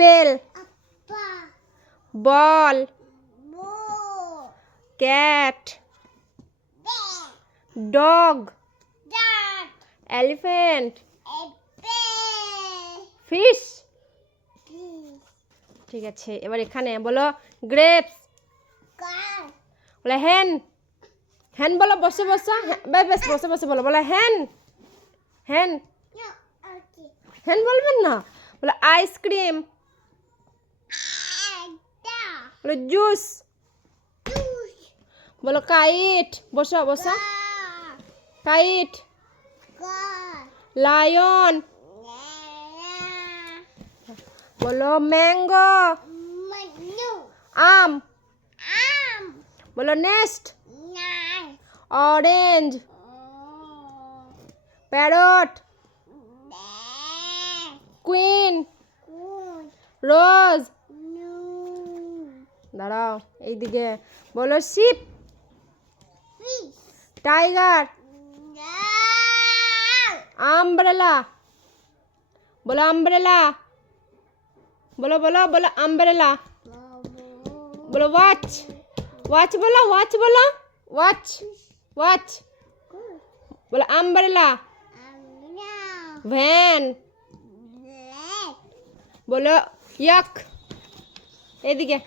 Apple, বল, cat, dog, elephant, fish. ঠিক আছে, এবার এখানে বলো গ্রেপস, বলে হেন, হেন বলো বসে বসো, বেশ বসে বসে বলো, বলে হেন, হেন, হেন বলবেন না, বলো আইসক্রিম, বলো জুস, বলো কাইট, বসো বসো, কাইট, লায়ন, বলো ম্যাঙ্গো, আম, বলো নেস্ট, অরেঞ্জ, প্যারট, কুইন, রোজ, দাঁড়াও এইদিকে, বলো শিপ, টাইগার, আমব্রেলা, বলো আমব্রেলা, বলো বলো বলো আমব্রেলা, বলো ওয়াচ, ওয়াচ বলো, ওয়াচ বলো, ওয়াচ, ওয়াচ, বলো আমব্রেলা, ভ্যান, বলো ইয়াক, এদিকে